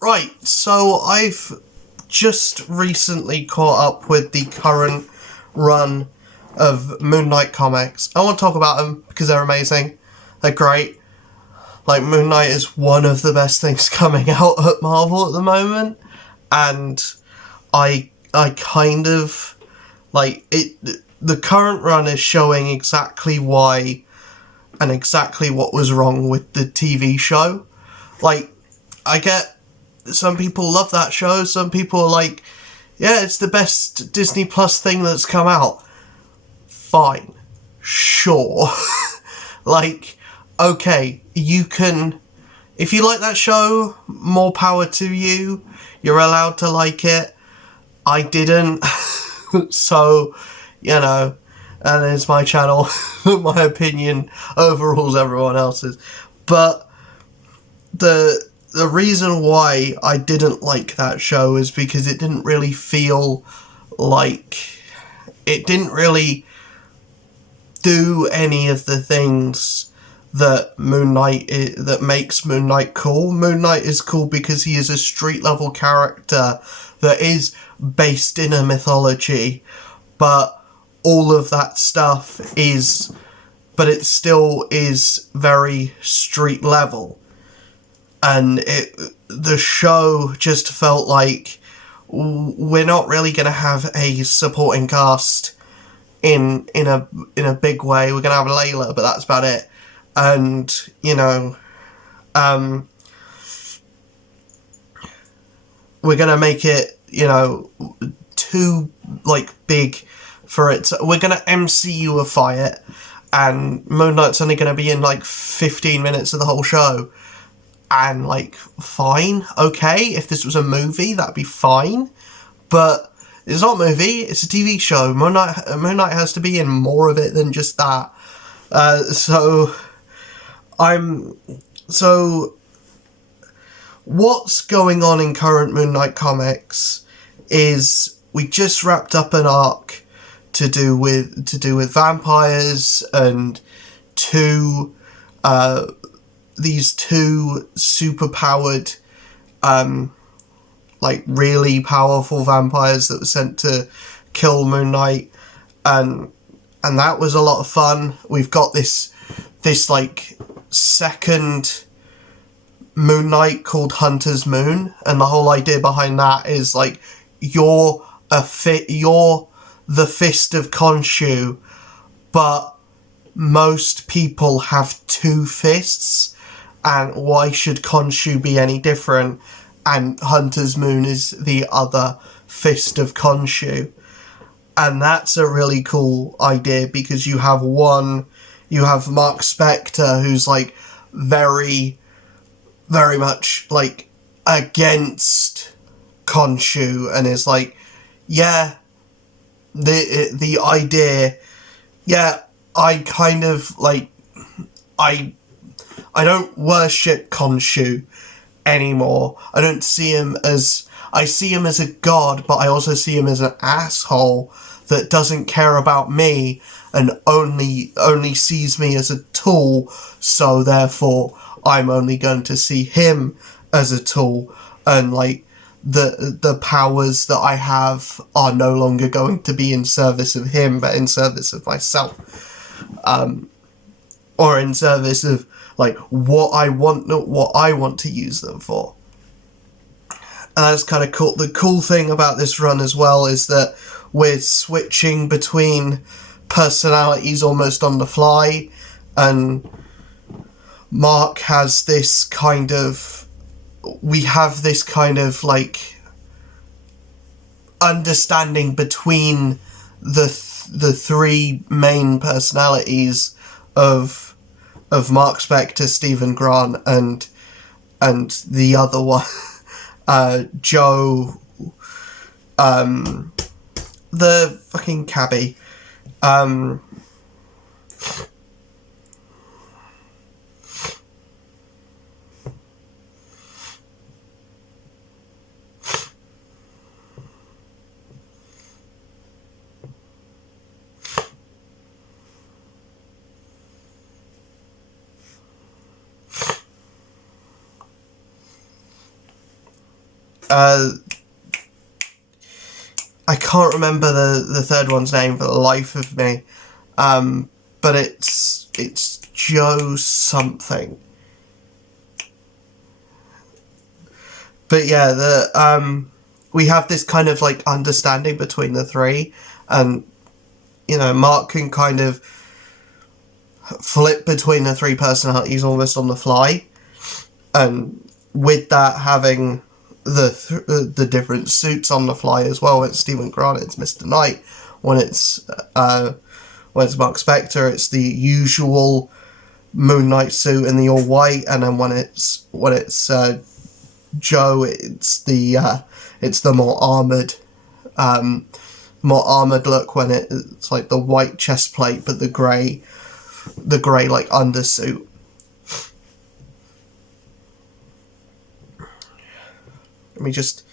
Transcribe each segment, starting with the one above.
Right, so I've just recently caught up with the current run of Moon Knight comics. I want to talk about them because they're amazing. They're great. Like, Moon Knight is one of the best things coming out at Marvel at the moment. And I kind of, like, the current run is showing exactly why and exactly what was wrong with the TV show. Like, I get some people love that show, some people are like, yeah, it's the best Disney Plus thing that's come out. Fine. Sure. Like, okay, you can... If you like that show, more power to you. You're allowed to like it. I didn't. So, and it's my channel. My opinion overrules everyone else's. But the reason why I didn't like that show is because it didn't really feel like... It didn't really do any of the things that that makes Moon Knight cool. Moon Knight is cool because he is a street level character that is based in a mythology, but all of that stuff is... But it still is very street level. And the show just felt like we're not really going to have a supporting cast in a big way. We're going to have Layla, but that's about it. And, we're going to make it, too, big for it. We're going to MCU-ify it, and Moon Knight's only going to be in, 15 minutes of the whole show. And, fine, okay, if this was a movie, that'd be fine. But it's not a movie, it's a TV show. Moon Knight has to be in more of it than just that. So what's going on in current Moon Knight comics is we just wrapped up an arc to do with vampires and these two super-powered, really powerful vampires that were sent to kill Moon Knight, and that was a lot of fun. We've got this second Moon Knight called Hunter's Moon, and the whole idea behind that is, you're the Fist of Khonshu, but most people have two fists, and why should Khonshu be any different? And Hunter's Moon is the other Fist of Khonshu. And that's a really cool idea, because you have Mark Spector, who's, very, very much, against Khonshu, and is yeah, the idea, yeah, I kind of, I don't worship Khonshu anymore. I don't see him as... I see him as a god, but I also see him as an asshole that doesn't care about me and only sees me as a tool, so therefore I'm only going to see him as a tool, and, the powers that I have are no longer going to be in service of him, but in service of myself. Or in service of, what I want to use them for. And that's kind of cool. The cool thing about this run as well is that we're switching between personalities almost on the fly, and Mark has this kind of... We have this kind of, understanding between the three main personalities of Mark Spector, Stephen Grant, and the other one, Joe, the fucking cabbie. I can't remember the third one's name for the life of me, but it's Joe something. But yeah, we have this kind of like understanding between the three, and Mark can kind of flip between the three personalities almost on the fly, and with that having the different suits on the fly as well. When it's Stephen Grant, it's Mr. Knight. When it's Mark Spector, it's the usual Moon Knight suit in the all white, and then when it's Joe, it's the more armored look, when it's like the white chest plate but the grey like undersuit. Let me just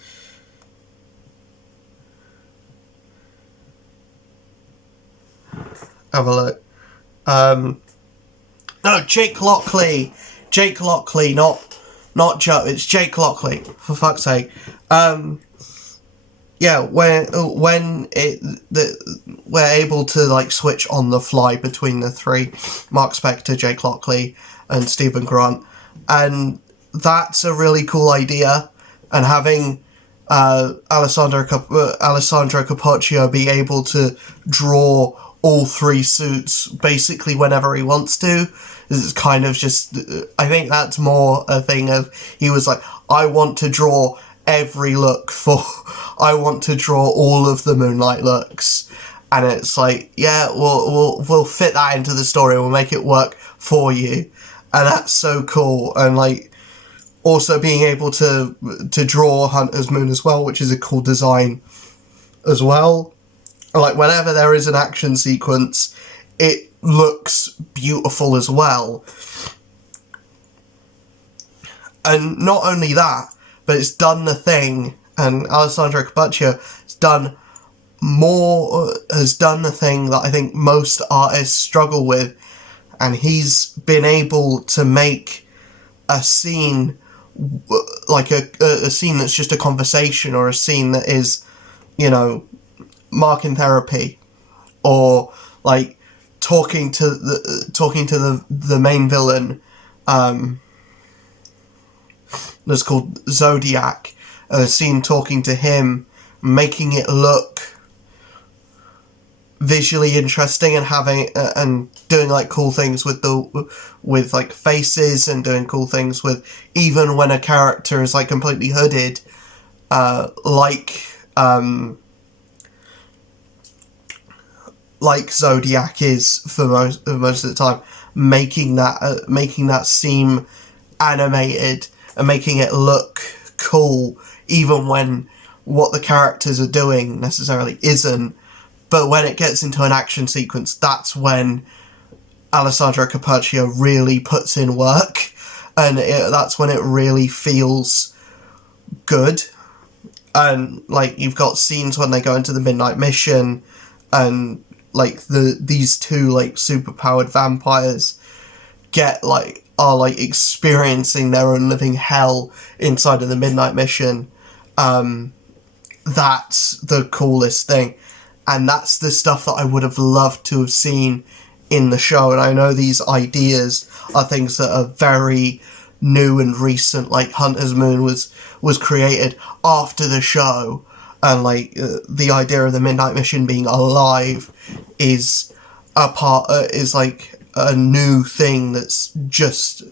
have a look. No, Jake Lockley, not Joe. It's Jake Lockley, for fuck's sake. Yeah, when we're able to like switch on the fly between the three, Mark Spector, Jake Lockley, and Stephen Grant, and that's a really cool idea. And having Alessandro Cappuccio be able to draw all three suits basically whenever he wants to is kind of just, I think that's more a thing of, he was like, I want to draw every look I want to draw all of the Moonlight looks, and it's like, yeah, we'll fit that into the story, we'll make it work for you, and that's so cool. And like, also being able to draw Hunter's Moon as well, which is a cool design as well. Like, whenever there is an action sequence, it looks beautiful as well. And not only that, but it's done the thing, and Alessandro Cappuccio has done the thing that I think most artists struggle with, and he's been able to make a scene like a scene that's just a conversation, or a scene that is, Mark in therapy, or like talking to the main villain, that's called Zodiac, a scene talking to him, making it look visually interesting, and having and doing like cool things with like faces, and doing cool things with, even when a character is like completely hooded, like Zodiac is for most of the time, making that seem animated and making it look cool, even when what the characters are doing necessarily isn't. But when it gets into an action sequence, that's when Alessandro Cappuccio really puts in work, and that's when it really feels good. And like, you've got scenes when they go into the Midnight Mission, and like these two like superpowered vampires are experiencing their own living hell inside of the Midnight Mission. That's the coolest thing. And that's the stuff that I would have loved to have seen in the show. And I know these ideas are things that are very new and recent. Like, Hunter's Moon was created after the show. And, like, the idea of the Midnight Mission being alive is like a new thing that's just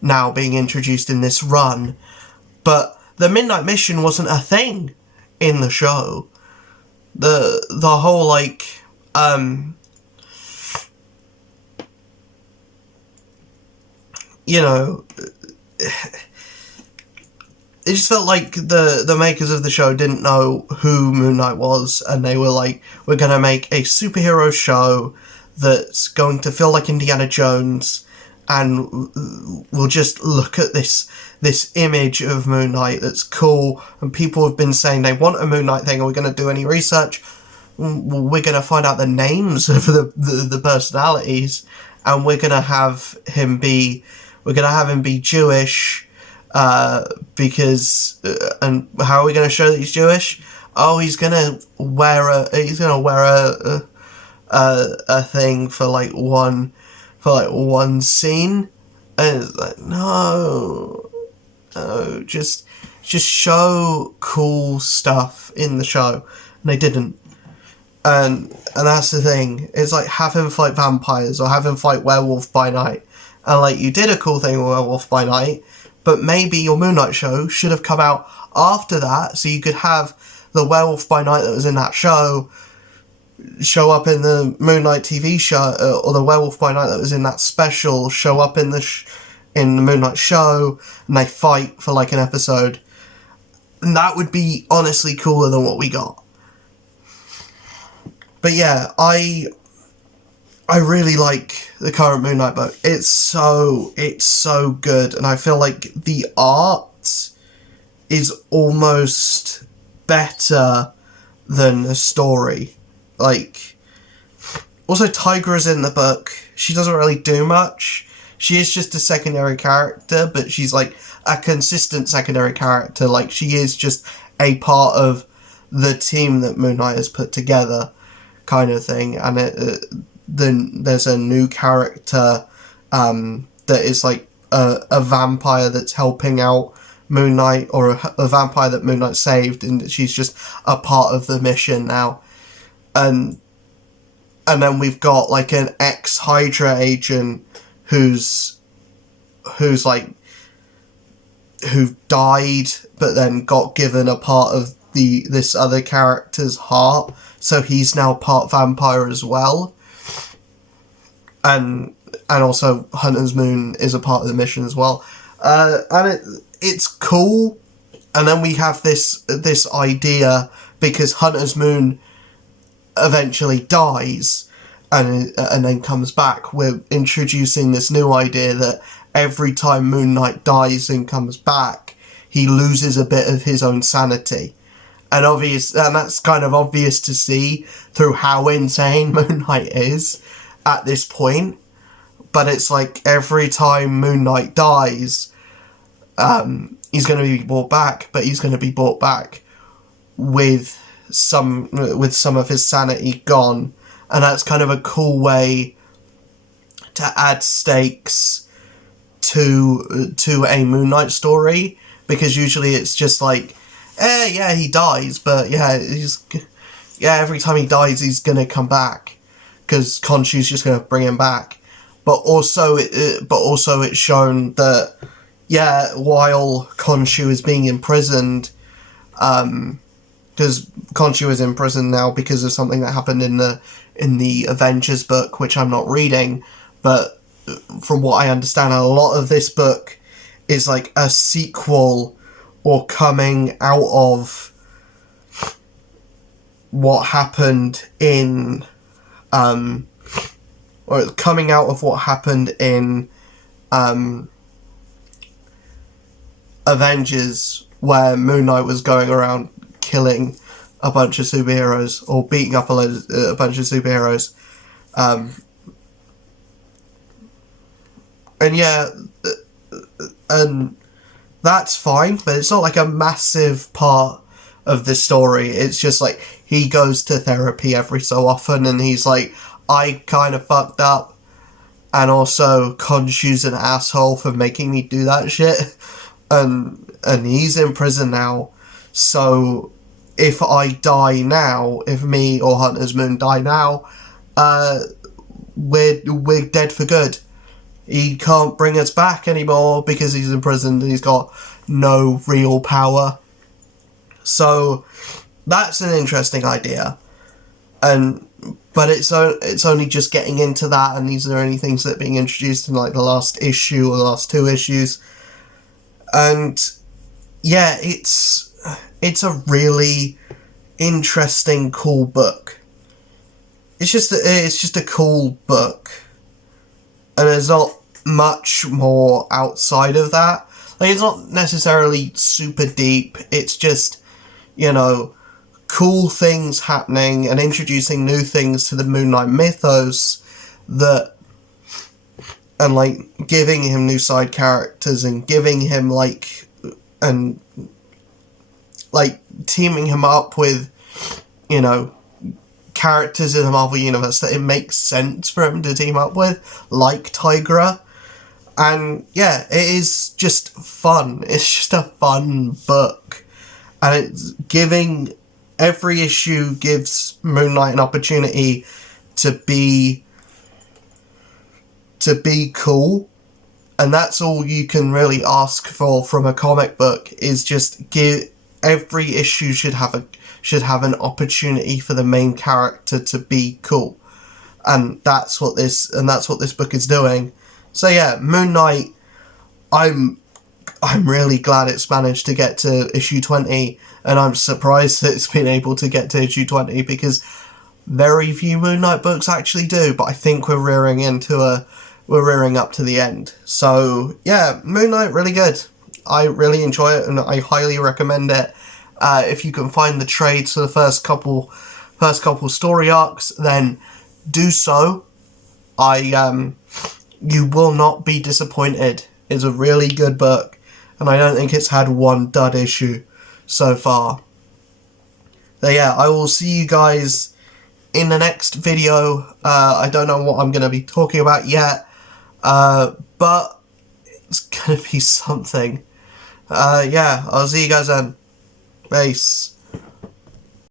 now being introduced in this run. But the Midnight Mission wasn't a thing in the show. The whole, like, it just felt like the makers of the show didn't know who Moon Knight was, and they were like, we're going to make a superhero show that's going to feel like Indiana Jones, and we'll just look at this image of Moon Knight that's cool, and people have been saying they want a Moon Knight thing. Are we going to do any research? We're going to find out the names of the personalities, and we're going to have him be Jewish, because and how are we going to show that he's Jewish? Oh, he's gonna wear a thing for like one scene, and it's like no, just show cool stuff in the show, and they didn't. And that's the thing. It's like have him fight vampires or have him fight werewolf by night. And like you did a cool thing with werewolf by night, but maybe your Moon Knight show should have come out after that, so you could have the werewolf by night that was in that show up in the Moon Knight TV show, or the werewolf by night that was in that special show up in the Moon Knight show, and they fight for like an episode. And that would be honestly cooler than what we got. But yeah, I really like the current Moon Knight book. It's so good, and I feel like the art is almost better than the story. Like, also Tigra's in the book. She doesn't really do much. She is just a secondary character, but she's like a consistent secondary character. Like, she is just a part of the team that Moon Knight has put together, kind of thing. And then there's a new character that is like a vampire that's helping out Moon Knight, or a vampire that Moon Knight saved, and she's just a part of the mission now. And then we've got like an ex-Hydra agent who died but then got given a part of this other character's heart, so he's now part vampire as well. And also Hunter's Moon is a part of the mission as well. And it's cool. And then we have this idea, because Hunter's Moon eventually dies and then comes back. We're introducing this new idea that every time Moon Knight dies and comes back, he loses a bit of his own sanity. And that's kind of obvious to see through how insane Moon Knight is at this point. But it's like every time Moon Knight dies, he's going to be brought back, but he's going to be brought back with some of his sanity gone. And that's kind of a cool way to add stakes to a Moon Knight story, because usually it's just like, yeah, he dies, but every time he dies, he's going to come back, because Khonshu's just going to bring him back. But also it's shown that, yeah, while Khonshu is being imprisoned, because Khonshu is in prison now because of something that happened in the Avengers book, which I'm not reading, but from what I understand, a lot of this book is like a sequel or coming out of what happened in Avengers, where Moon Knight was going around killing a bunch of superheroes, or beating up a bunch of superheroes. And yeah, and that's fine, but it's not like a massive part of the story. It's just like he goes to therapy every so often, and he's like, I kind of fucked up, and also Khonshu's an asshole for making me do that shit, and he's in prison now, so if I die now, if me or Hunter's Moon die now, we're dead for good. He can't bring us back anymore because he's in prison and he's got no real power. So that's an interesting idea, but it's only just getting into that, and these are only things that are being introduced in like the last issue or the last two issues. And yeah, it's a really interesting, cool book. It's just a cool book, and there's not much more outside of that. Like, it's not necessarily super deep. It's just, cool things happening and introducing new things to the Moon Knight mythos that and like giving him new side characters and giving him like teaming him up with, you know, characters in the Marvel Universe that it makes sense for him to team up with, like Tigra. And yeah, it is just fun. It's just a fun book. And it's giving, every issue gives Moon Knight an opportunity to be cool. And that's all you can really ask for from a comic book, is just every issue should have an opportunity for the main character to be cool. And that's what this book is doing. So yeah, Moon Knight, I'm really glad it's managed to get to issue 20, and I'm surprised that it's been able to get to issue 20, because very few Moon Knight books actually do, but I think we're rearing up to the end. So yeah, Moon Knight, really good. I really enjoy it, and I highly recommend it. If you can find the trades for the first couple story arcs, then do so. You will not be disappointed. It's a really good book, and I don't think it's had one dud issue so far. So yeah, I will see you guys in the next video. I don't know what I'm going to be talking about yet, but it's going to be something. Yeah, I'll see you guys then. Peace.